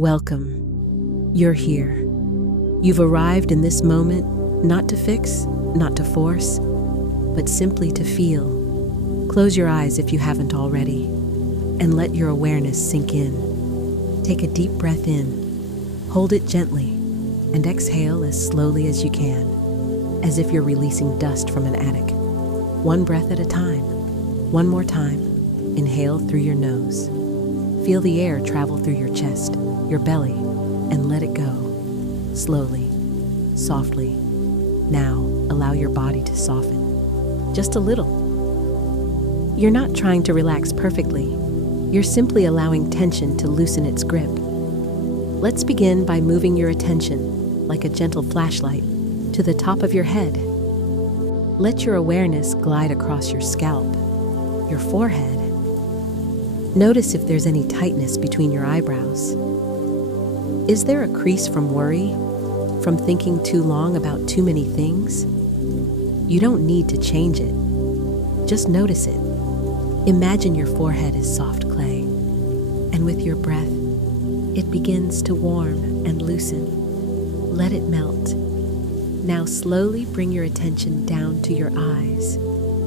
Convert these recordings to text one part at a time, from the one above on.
Welcome. You're here. You've arrived in this moment not to fix, not to force, but simply to feel. Close your eyes if you haven't already, and let your awareness sink in. Take a deep breath in, hold it gently, and exhale as slowly as you can, as if you're releasing dust from an attic. One breath at a time. One more time. Inhale through your nose. Feel the air travel through your chest, your belly, and let it go. Slowly, softly. Now, allow your body to soften. Just a little. You're not trying to relax perfectly. You're simply allowing tension to loosen its grip. Let's begin by moving your attention, like a gentle flashlight, to the top of your head. Let your awareness glide across your scalp, your forehead. Notice if there's any tightness between your eyebrows. Is there a crease from worry, from thinking too long about too many things? You don't need to change it. Just notice it. Imagine your forehead is soft clay, and with your breath, it begins to warm and loosen. Let it melt. Now slowly bring your attention down to your eyes,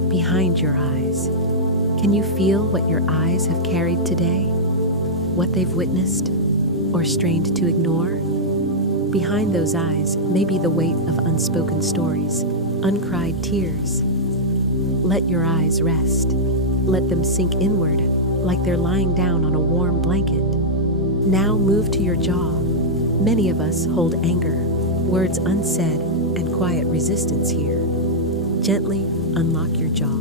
behind your eyes. Can you feel what your eyes have carried today? What they've witnessed or strained to ignore? Behind those eyes may be the weight of unspoken stories, uncried tears. Let your eyes rest. Let them sink inward like they're lying down on a warm blanket. Now move to your jaw. Many of us hold anger, words unsaid, and quiet resistance here. Gently unlock your jaw.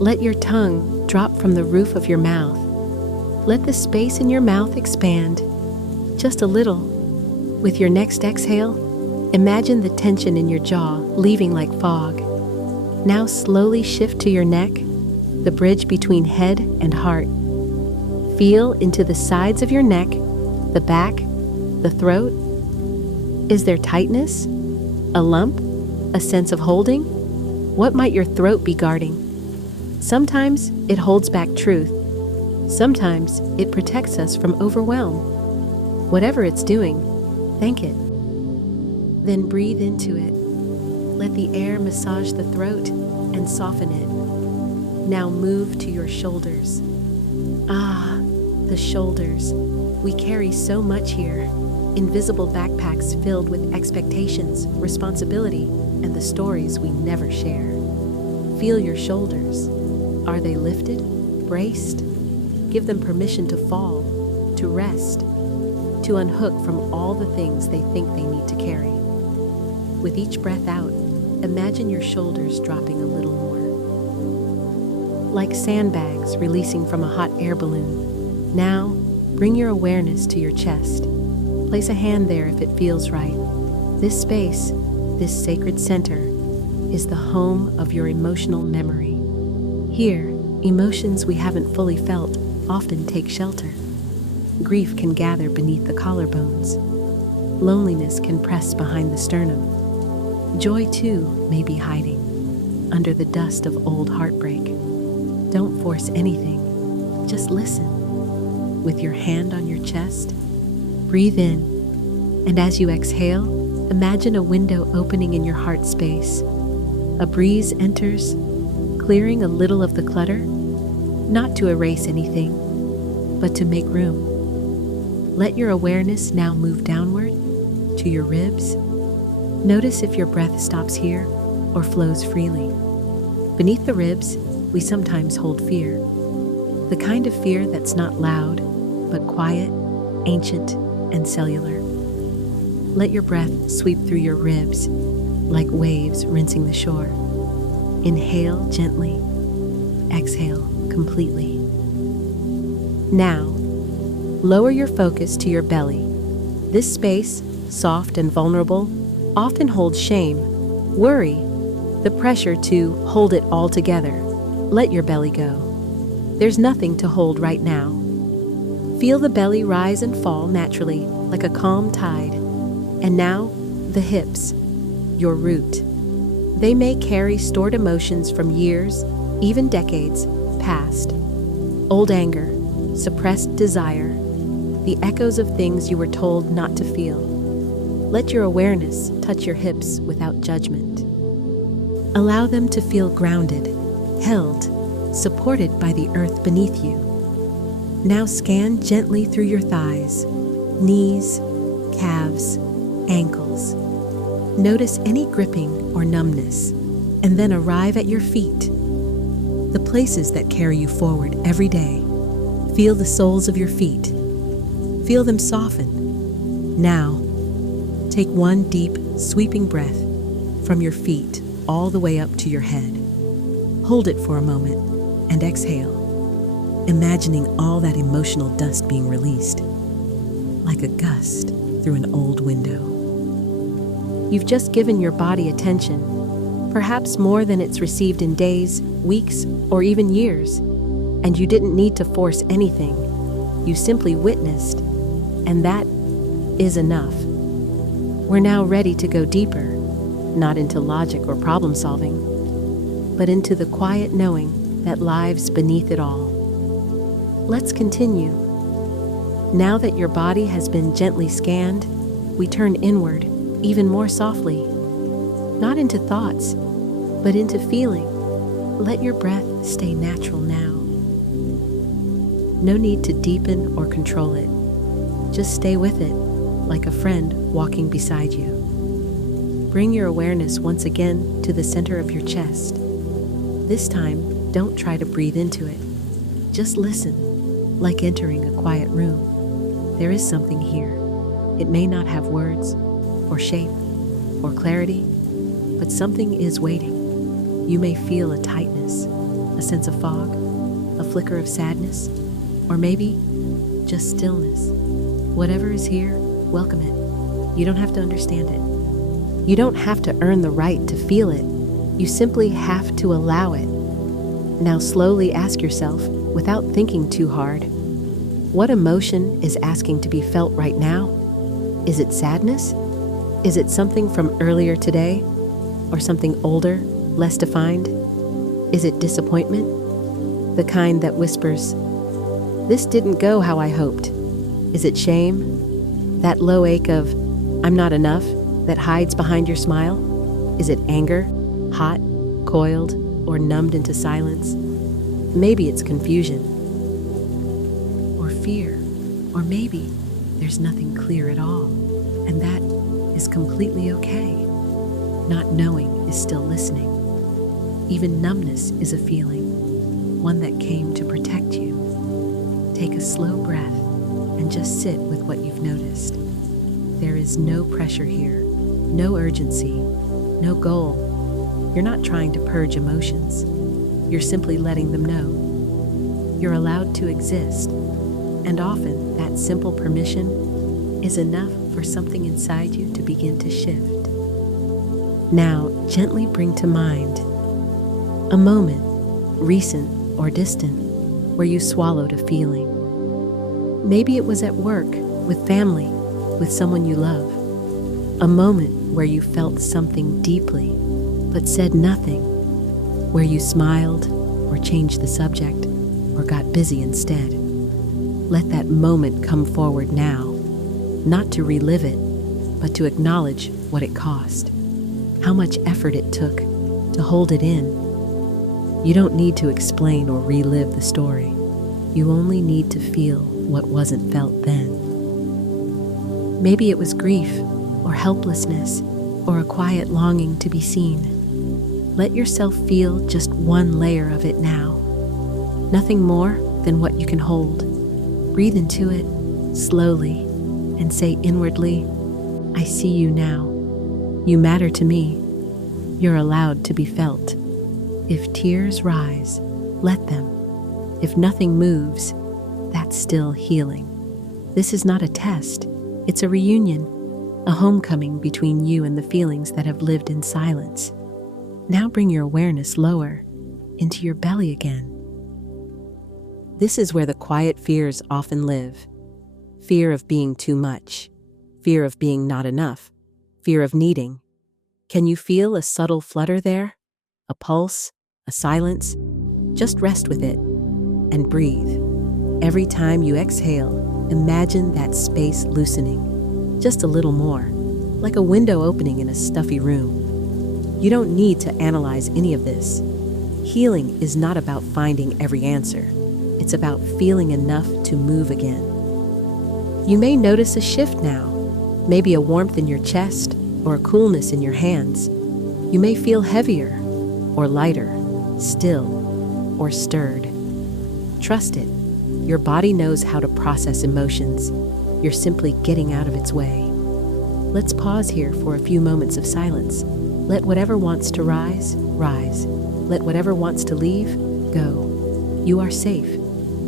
Let your tongue drop from the roof of your mouth. Let the space in your mouth expand, just a little. With your next exhale, imagine the tension in your jaw leaving like fog. Now slowly shift to your neck, the bridge between head and heart. Feel into the sides of your neck, the back, the throat. Is there tightness? A lump? A sense of holding? What might your throat be guarding? Sometimes it holds back truth. Sometimes it protects us from overwhelm. Whatever it's doing, thank it. Then breathe into it. Let the air massage the throat and soften it. Now move to your shoulders. Ah, the shoulders. We carry so much here. Invisible backpacks filled with expectations, responsibility, and the stories we never share. Feel your shoulders. Are they lifted, braced? Give them permission to fall, to rest, to unhook from all the things they think they need to carry. With each breath out, imagine your shoulders dropping a little more. Like sandbags releasing from a hot air balloon. Now, bring your awareness to your chest. Place a hand there if it feels right. This space, this sacred center, is the home of your emotional memory. Here, emotions we haven't fully felt often take shelter. Grief can gather beneath the collarbones. Loneliness can press behind the sternum. Joy, too, may be hiding under the dust of old heartbreak. Don't force anything. Just listen. With your hand on your chest, breathe in, and as you exhale, imagine a window opening in your heart space. A breeze enters, clearing a little of the clutter, not to erase anything, but to make room. Let your awareness now move downward to your ribs. Notice if your breath stops here or flows freely. Beneath the ribs, we sometimes hold fear. The kind of fear that's not loud, but quiet, ancient, and cellular. Let your breath sweep through your ribs like waves rinsing the shore. Inhale gently, exhale completely. Now, lower your focus to your belly. This space, soft and vulnerable, often holds shame, worry, the pressure to hold it all together. Let your belly go. There's nothing to hold right now. Feel the belly rise and fall naturally, like a calm tide. And now, the hips, your root. They may carry stored emotions from years, even decades, past. Old anger, suppressed desire, the echoes of things you were told not to feel. Let your awareness touch your hips without judgment. Allow them to feel grounded, held, supported by the earth beneath you. Now scan gently through your thighs, knees, calves, ankles. Notice any gripping or numbness, and then arrive at your feet, the places that carry you forward every day. Feel the soles of your feet. Feel them soften. Now, take one deep, sweeping breath from your feet all the way up to your head. Hold it for a moment and exhale, imagining all that emotional dust being released, like a gust through an old window. You've just given your body attention, perhaps more than it's received in days, weeks, or even years, and you didn't need to force anything. You simply witnessed, and that is enough. We're now ready to go deeper, not into logic or problem solving, but into the quiet knowing that lives beneath it all. Let's continue. Now that your body has been gently scanned, we turn inward, even more softly, not into thoughts, but into feeling. Let your breath stay natural now. No need to deepen or control it. Just stay with it, like a friend walking beside you. Bring your awareness once again to the center of your chest. This time, don't try to breathe into it. Just listen, like entering a quiet room. There is something here. It may not have words, or shape, or clarity, but something is waiting. You may feel a tightness, a sense of fog, a flicker of sadness, or maybe just stillness. Whatever is here, welcome it. You don't have to understand it. You don't have to earn the right to feel it. You simply have to allow it. Now slowly ask yourself, without thinking too hard, what emotion is asking to be felt right now? Is it sadness? Is it something from earlier today? Or something older, less defined? Is it disappointment? The kind that whispers, "This didn't go how I hoped." Is it shame? That low ache of, "I'm not enough," that hides behind your smile? Is it anger, hot, coiled, or numbed into silence? Maybe it's confusion. Or fear. Or maybe there's nothing clear at all. And that is completely okay. Not knowing is still listening. Even numbness is a feeling, one that came to protect you. Take a slow breath and just sit with what you've noticed. There is no pressure here, no urgency, no goal. You're not trying to purge emotions. You're simply letting them know. You're allowed to exist, and often that simple permission is enough for something inside you to begin to shift. Now, gently bring to mind a moment, recent or distant, where you swallowed a feeling. Maybe it was at work, with family, with someone you love. A moment where you felt something deeply, but said nothing, where you smiled or changed the subject or got busy instead. Let that moment come forward now, not to relive it, but to acknowledge what it cost, how much effort it took to hold it in. You don't need to explain or relive the story. You only need to feel what wasn't felt then. Maybe it was grief or helplessness or a quiet longing to be seen. Let yourself feel just one layer of it now. Nothing more than what you can hold. Breathe into it slowly and say inwardly, "I see you now. You matter to me. You're allowed to be felt." If tears rise, let them. If nothing moves, that's still healing. This is not a test. It's a reunion, a homecoming between you and the feelings that have lived in silence. Now bring your awareness lower, into your belly again. This is where the quiet fears often live. Fear of being too much, fear of being not enough, fear of needing. Can you feel a subtle flutter there? A pulse? A silence? Just rest with it and breathe. Every time you exhale, imagine that space loosening, just a little more, like a window opening in a stuffy room. You don't need to analyze any of this. Healing is not about finding every answer. It's about feeling enough to move again. You may notice a shift now, maybe a warmth in your chest or a coolness in your hands. You may feel heavier or lighter, still or stirred. Trust it. Your body knows how to process emotions. You're simply getting out of its way. Let's pause here for a few moments of silence. Let whatever wants to rise, rise. Let whatever wants to leave, go. You are safe.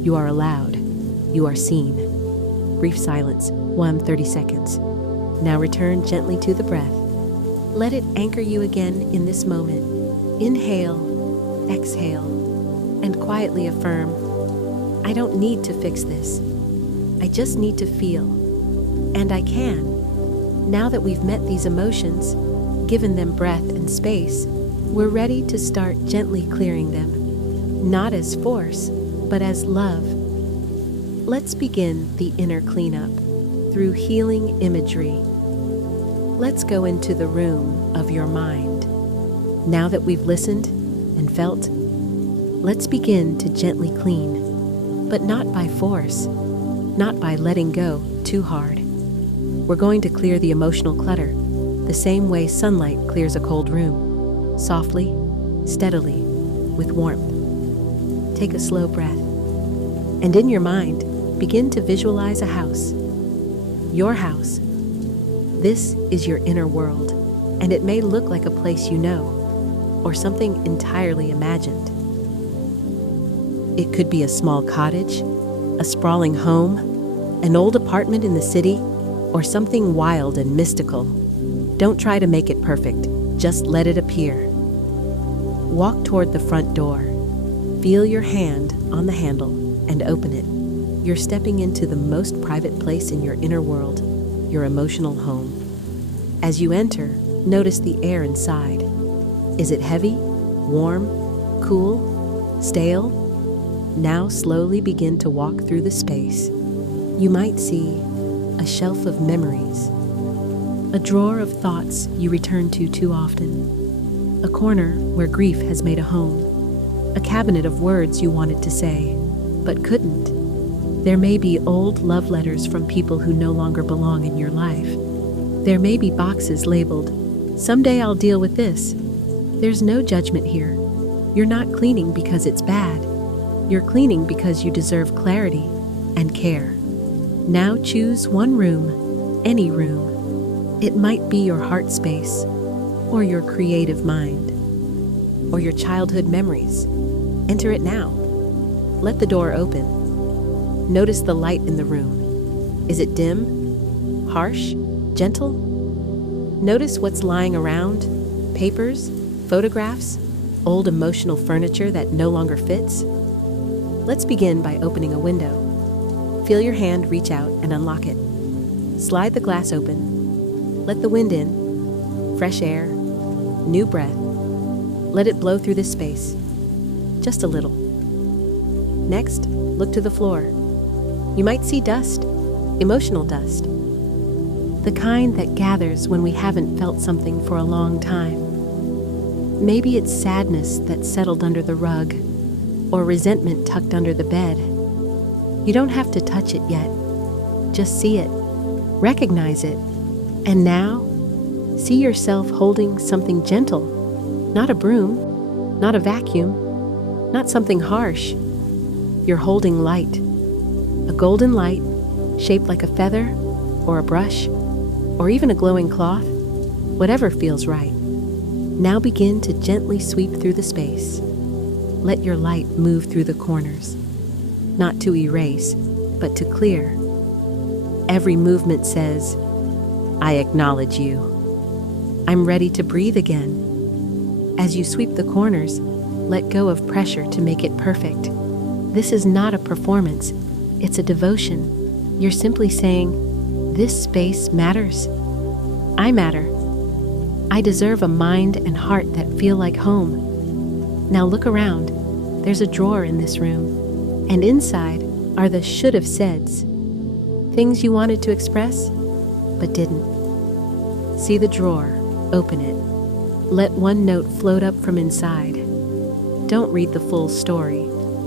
You are allowed. You are seen. Brief silence, 30 seconds. Now return gently to the breath. Let it anchor you again in this moment. Inhale, exhale, and quietly affirm, I don't need to fix this. I just need to feel. And I can. Now that we've met these emotions, given them breath and space, we're ready to start gently clearing them. Not as force, but as love. Let's begin the inner cleanup through healing imagery. Let's go into the room of your mind. Now that we've listened and felt, let's begin to gently clean, but not by force, not by letting go too hard. We're going to clear the emotional clutter the same way sunlight clears a cold room, softly, steadily, with warmth. Take a slow breath, and in your mind, begin to visualize a house. Your house. This is your inner world, and it may look like a place you know, or something entirely imagined. It could be a small cottage, a sprawling home, an old apartment in the city, or something wild and mystical. Don't try to make it perfect, just let it appear. Walk toward the front door. Feel your hand on the handle and open it. You're stepping into the most private place in your inner world, your emotional home. As you enter, notice the air inside. Is it heavy, warm, cool, stale? Now slowly begin to walk through the space. You might see a shelf of memories, a drawer of thoughts you return to too often, a corner where grief has made a home, a cabinet of words you wanted to say, but couldn't. There may be old love letters from people who no longer belong in your life. There may be boxes labeled, "Someday I'll deal with this." There's no judgment here. You're not cleaning because it's bad. You're cleaning because you deserve clarity and care. Now choose one room, any room. It might be your heart space, or your creative mind, or your childhood memories. Enter it now. Let the door open. Notice the light in the room. Is it dim, harsh, gentle? Notice what's lying around: papers, photographs, old emotional furniture that no longer fits. Let's begin by opening a window. Feel your hand reach out and unlock it. Slide the glass open. Let the wind in. Fresh air, new breath. Let it blow through this space. Just a little. Next, look to the floor. You might see dust, emotional dust. The kind that gathers when we haven't felt something for a long time. Maybe it's sadness that's settled under the rug, or resentment tucked under the bed. You don't have to touch it yet. Just see it, recognize it, and now, see yourself holding something gentle. Not a broom, not a vacuum, not something harsh. You're holding light. A golden light, shaped like a feather, or a brush, or even a glowing cloth, whatever feels right. Now begin to gently sweep through the space. Let your light move through the corners, not to erase, but to clear. Every movement says, I acknowledge you. I'm ready to breathe again. As you sweep the corners, let go of pressure to make it perfect. This is not a performance. It's a devotion. You're simply saying, this space matters. I matter. I deserve a mind and heart that feel like home. Now look around. There's a drawer in this room, and inside are the should have said's. things you wanted to express, but didn't. See the drawer, open it. Let one note float up from inside. Don't read the full story,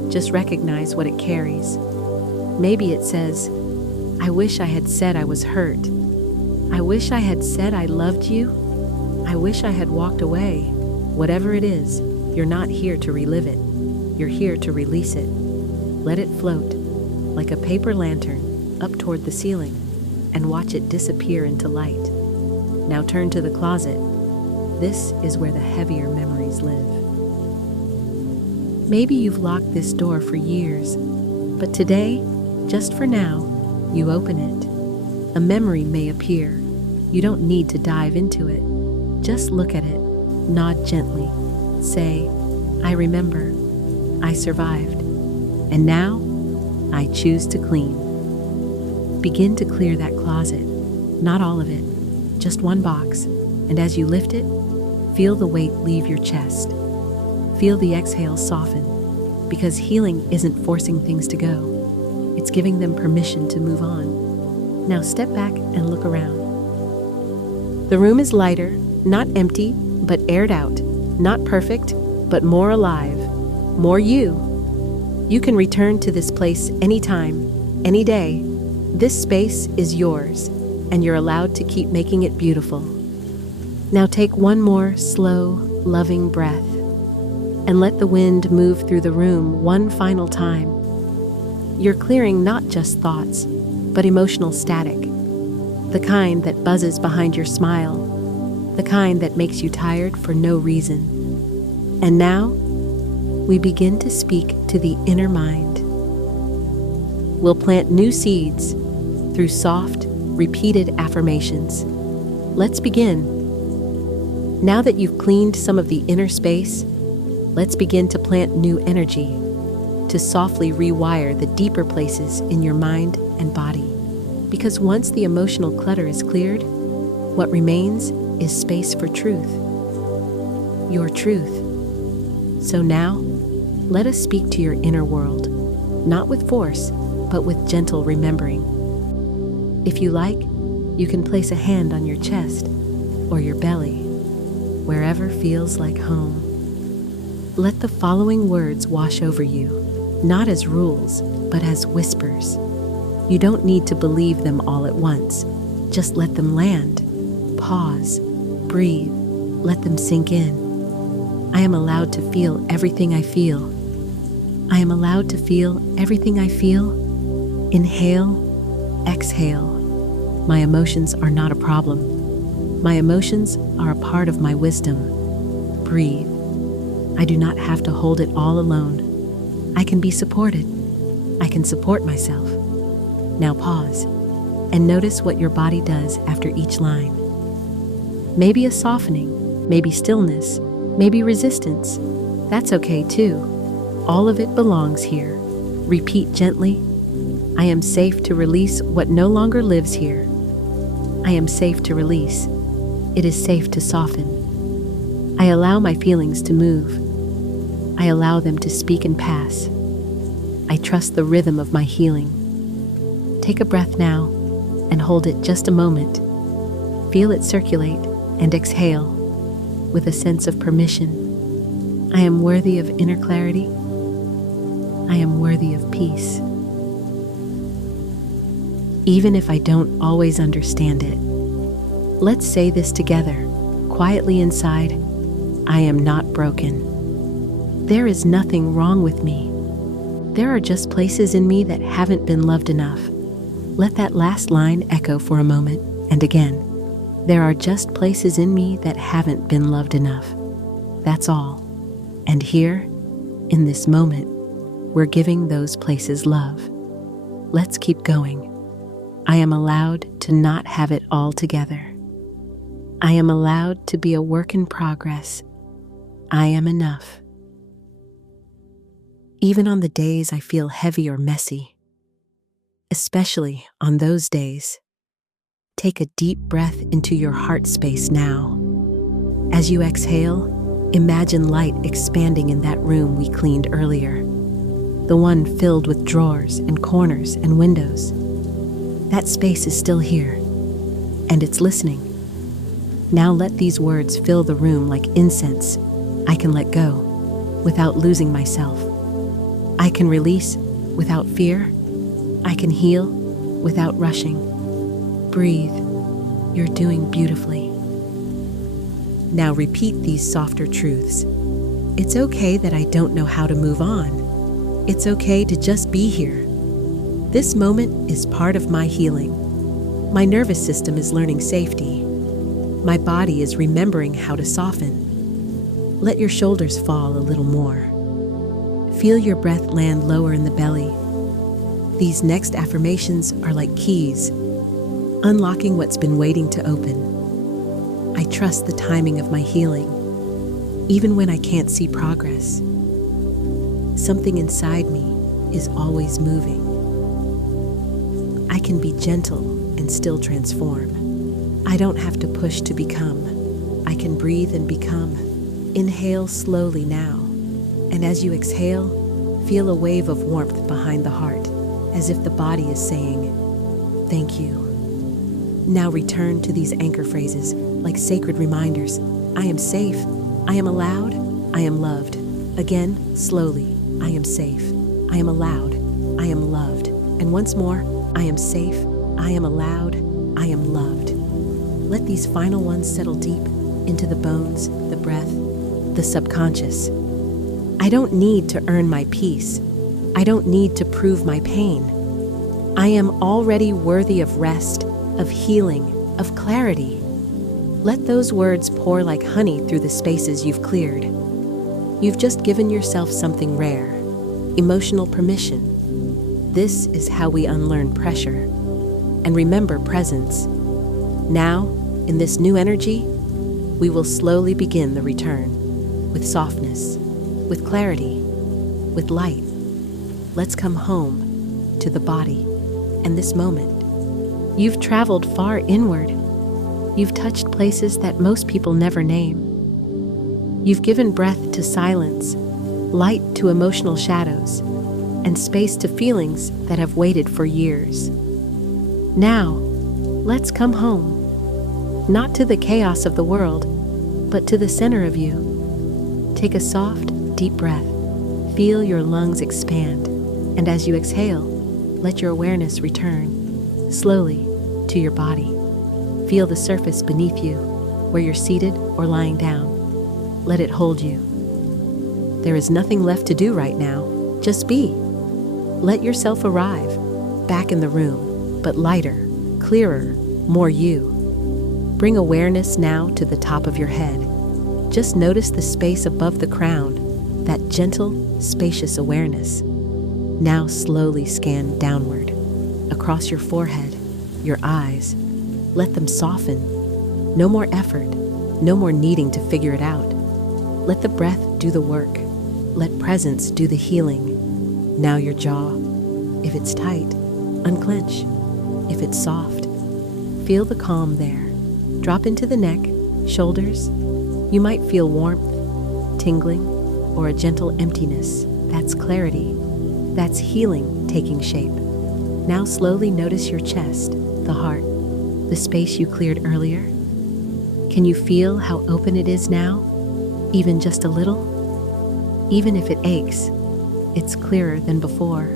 just recognize what it carries. Maybe it says, "I wish I had said I was hurt. I wish I had said I loved you. I wish I had walked away." Whatever it is, you're not here to relive it. You're here to release it. Let it float, like a paper lantern, up toward the ceiling, and watch it disappear into light. Now turn to the closet. This is where the heavier memories live. Maybe you've locked this door for years, but today, just for now, you open it. A memory may appear. You don't need to dive into it. Just look at it, nod gently, say, "I remember, I survived, and now I choose to clean." Begin to clear that closet, not all of it, just one box, and as you lift it, feel the weight leave your chest. Feel the exhale soften, because healing isn't forcing things to go. It's giving them permission to move on. Now step back and look around. The room is lighter, not empty, but aired out. Not perfect, but more alive. More you. You can return to this place anytime, any day. This space is yours, and you're allowed to keep making it beautiful. Now take one more slow, loving breath, and let the wind move through the room one final time. You're clearing not just thoughts, but emotional static. The kind that buzzes behind your smile, the kind that makes you tired for no reason. And now, we begin to speak to the inner mind. We'll plant new seeds through soft, repeated affirmations. Let's begin. Now that you've cleaned some of the inner space, let's begin to plant new energy, to softly rewire the deeper places in your mind and body. Because once the emotional clutter is cleared, what remains is space for truth. Your truth. So now, let us speak to your inner world, not with force, but with gentle remembering. If you like, you can place a hand on your chest or your belly, wherever feels like home. Let the following words wash over you, not as rules, but as whispers. You don't need to believe them all at once. Just let them land. Pause. Breathe. Let them sink in. I am allowed to feel everything I feel. I am allowed to feel everything I feel. Inhale. Exhale. My emotions are not a problem. My emotions are a part of my wisdom. Breathe. I do not have to hold it all alone. I can be supported. I can support myself. Now pause and notice what your body does after each line. Maybe a softening, maybe stillness, maybe resistance. That's okay too. All of it belongs here. Repeat gently. I am safe to release what no longer lives here. I am safe to release. It is safe to soften. I allow my feelings to move. I allow them to speak and pass. I trust the rhythm of my healing. Take a breath now and hold it just a moment. Feel it circulate and exhale with a sense of permission. I am worthy of inner clarity. I am worthy of peace. Even if I don't always understand it, let's say this together, quietly inside. I am not broken. There is nothing wrong with me. There are just places in me that haven't been loved enough. Let that last line echo for a moment, and again. There are just places in me that haven't been loved enough. That's all. And here, in this moment, we're giving those places love. Let's keep going. I am allowed to not have it all together. I am allowed to be a work in progress. I am enough. Even on the days I feel heavy or messy, especially on those days, take a deep breath into your heart space now. As you exhale, imagine light expanding in that room we cleaned earlier, the one filled with drawers and corners and windows. That space is still here, and it's listening. Now let these words fill the room like incense. I can let go without losing myself. I can release without fear. I can heal without rushing. Breathe. You're doing beautifully. Now repeat these softer truths. It's okay that I don't know how to move on. It's okay to just be here. This moment is part of my healing. My nervous system is learning safety. My body is remembering how to soften. Let your shoulders fall a little more. Feel your breath land lower in the belly. These next affirmations are like keys, unlocking what's been waiting to open. I trust the timing of my healing, even when I can't see progress. Something inside me is always moving. I can be gentle and still transform. I don't have to push to become. I can breathe and become. Inhale slowly now, and as you exhale, feel a wave of warmth behind the heart, as if the body is saying, thank you. Now return to these anchor phrases like sacred reminders. I am safe. I am allowed. I am loved. Again, slowly. I am safe. I am allowed. I am loved. And once more, I am safe. I am allowed. I am loved. Let these final ones settle deep into the bones, the breath, the subconscious. I don't need to earn my peace. I don't need to prove my pain. I am already worthy of rest, of healing, of clarity. Let those words pour like honey through the spaces you've cleared. You've just given yourself something rare, emotional permission. This is how we unlearn pressure and remember presence. Now, in this new energy, we will slowly begin the return with softness, with clarity, with light. Let's come home to the body and this moment. You've traveled far inward. You've touched places that most people never name. You've given breath to silence, light to emotional shadows, and space to feelings that have waited for years. Now, let's come home. Not to the chaos of the world, but to the center of you. Take a soft, deep breath. Feel your lungs expand, and as you exhale, let your awareness return slowly to your body. Feel the surface beneath you, where you're seated or lying down. Let it hold you. There is nothing left to do right now. Just be. Let yourself arrive, back in the room, but lighter, clearer, more you. Bring awareness now to the top of your head. Just notice the space above the crown, that gentle, spacious awareness. Now slowly scan downward, across your forehead, your eyes. Let them soften. No more effort, no more needing to figure it out. Let the breath do the work. Let presence do the healing. Now your jaw. If it's tight, unclench. If it's soft, feel the calm there. Drop into the neck, shoulders. You might feel warmth, tingling, or a gentle emptiness. That's clarity. That's healing taking shape. Now slowly notice your chest, the heart, the space you cleared earlier. Can you feel how open it is now? Even just a little? Even if it aches, it's clearer than before.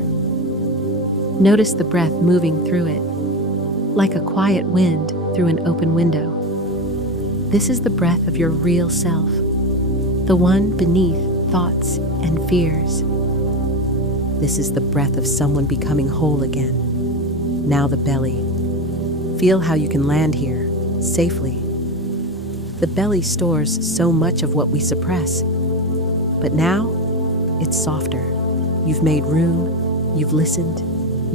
Notice the breath moving through it, like a quiet wind through an open window. This is the breath of your real self, the one beneath thoughts and fears. This is the breath of someone becoming whole again. Now the belly. Feel how you can land here, safely. The belly stores so much of what we suppress, but now it's softer. You've made room, you've listened,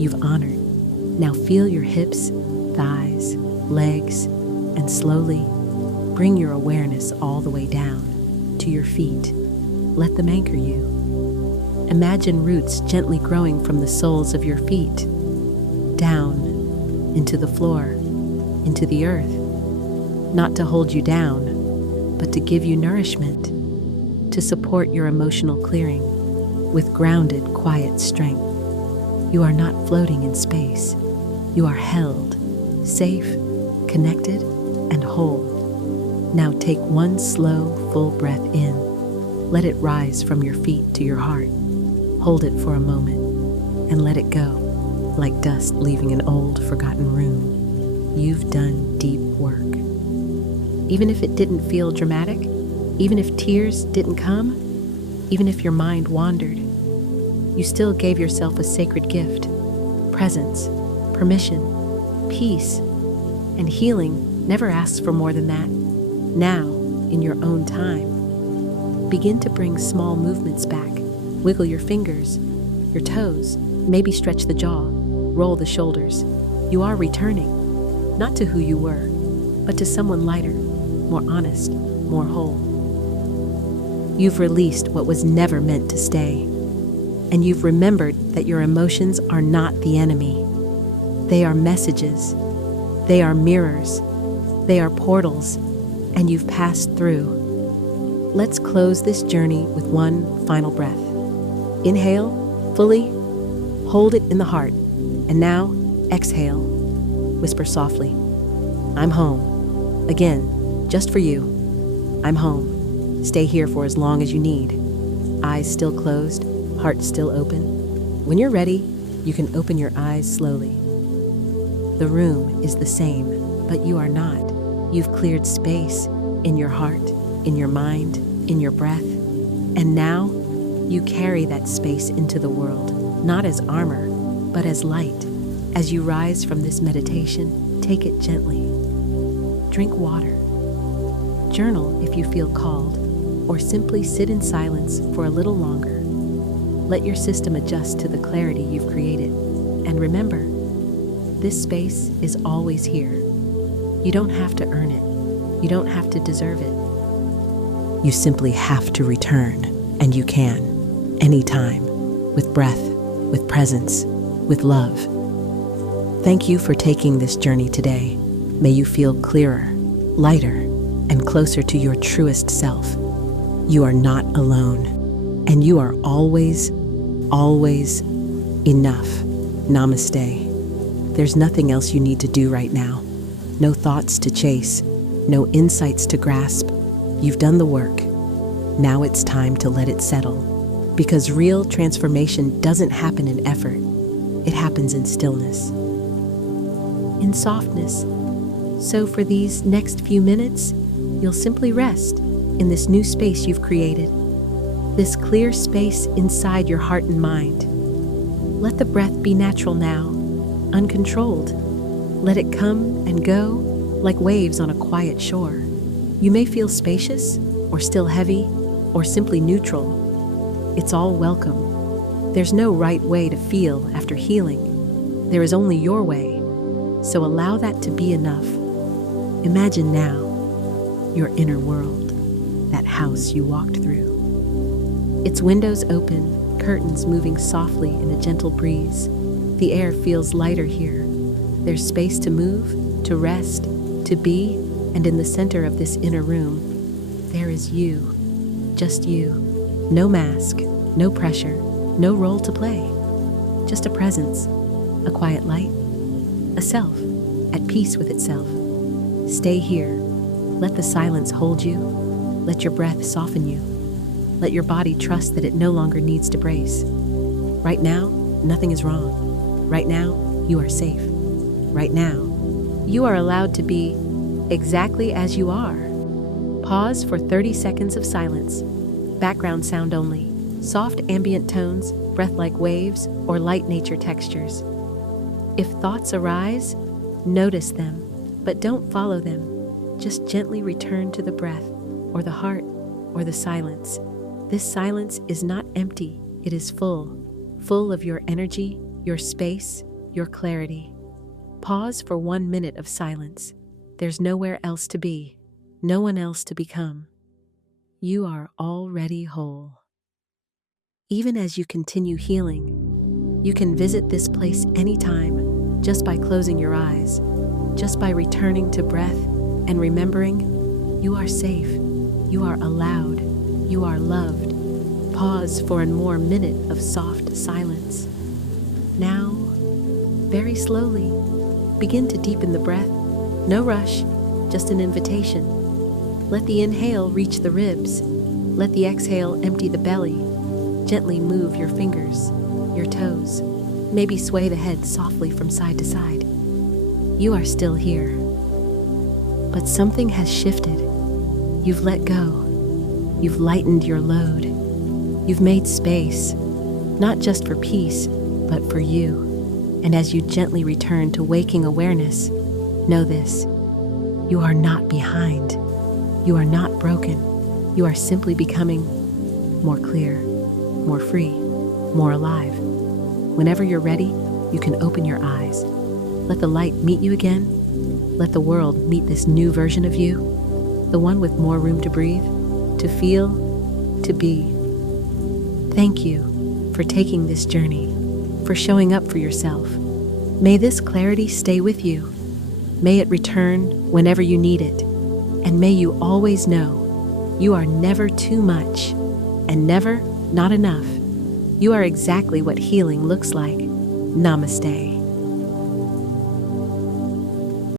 you've honored. Now feel your hips, thighs, legs, and slowly bring your awareness all the way down to your feet. Let them anchor you. Imagine roots gently growing from the soles of your feet, down into the floor, into the earth, not to hold you down, but to give you nourishment, to support your emotional clearing with grounded, quiet strength. You are not floating in space. You are held, safe, connected, and whole. Now take one slow, full breath in. Let it rise from your feet to your heart. Hold it for a moment and let it go, like dust leaving an old, forgotten room. You've done deep work. Even if it didn't feel dramatic, even if tears didn't come, even if your mind wandered, you still gave yourself a sacred gift: presence, permission, peace, and healing never asks for more than that. Now, in your own time, begin to bring small movements back. Wiggle your fingers, your toes, maybe stretch the jaw, roll the shoulders. You are returning, not to who you were, but to someone lighter, more honest, more whole. You've released what was never meant to stay, and you've remembered that your emotions are not the enemy. They are messages, they are mirrors, they are portals, and you've passed through. Let's close this journey with one final breath. Inhale fully, hold it in the heart, and now exhale. Whisper softly, I'm home. Again, just for you. I'm home. Stay here for as long as you need. Eyes still closed, heart still open. When you're ready, you can open your eyes slowly. The room is the same, but you are not. You've cleared space in your heart, in your mind, in your breath, and now you carry that space into the world, not as armor, but as light. As you rise from this meditation, take it gently. Drink water. Journal if you feel called, or simply sit in silence for a little longer. Let your system adjust to the clarity you've created. And remember, this space is always here. You don't have to earn it. You don't have to deserve it. You simply have to return, and you can, anytime, with breath, with presence, with love. Thank you for taking this journey today. May you feel clearer, lighter, and closer to your truest self. You are not alone, and you are always, always enough. Namaste. There's nothing else you need to do right now. No thoughts to chase, no insights to grasp. You've done the work. Now it's time to let it settle. Because real transformation doesn't happen in effort. It happens in stillness, in softness. So for these next few minutes, you'll simply rest in this new space you've created, this clear space inside your heart and mind. Let the breath be natural now, uncontrolled. Let it come and go like waves on a quiet shore. You may feel spacious, or still heavy, or simply neutral. It's all welcome. There's no right way to feel after healing. There is only your way. So allow that to be enough. Imagine now your inner world, that house you walked through. Its windows open, curtains moving softly in a gentle breeze. The air feels lighter here. There's space to move, to rest, to be, and in the center of this inner room, there is you, just you. No mask, no pressure, no role to play. Just a presence, a quiet light, a self at peace with itself. Stay here. Let the silence hold you. Let your breath soften you. Let your body trust that it no longer needs to brace. Right now, nothing is wrong. Right now, you are safe. Right now, you are allowed to be exactly as you are. Pause for 30 seconds of silence. Background sound only. Soft ambient tones, breath like waves, or light nature textures. If thoughts arise, notice them, but don't follow them. Just gently return to the breath, or the heart, or the silence. This silence is not empty, it is full of your energy, your space, your clarity. Pause for 1 minute of silence. There's nowhere else to be, no one else to become. You are already whole. Even as you continue healing, you can visit this place anytime, just by closing your eyes, just by returning to breath and remembering you are safe, you are allowed, you are loved. Pause for one more minute of soft silence. Now, very slowly, Begin to deepen the breath. No rush, just an invitation. Let the inhale reach the ribs. Let the exhale empty the belly. Gently move your fingers, your toes. Maybe sway the head softly from side to side. You are still here. But something has shifted. You've let go. You've lightened your load. You've made space, not just for peace, but for you. And as you gently return to waking awareness, know this: you are not behind. You are not broken. You are simply becoming more clear, more free, more alive. Whenever you're ready, you can open your eyes. Let the light meet you again. Let the world meet this new version of you, the one with more room to breathe, to feel, to be. Thank you for taking this journey, for showing up for yourself. May this clarity stay with you. May it return whenever you need it. And may you always know you are never too much and never not enough. You are exactly what healing looks like. Namaste.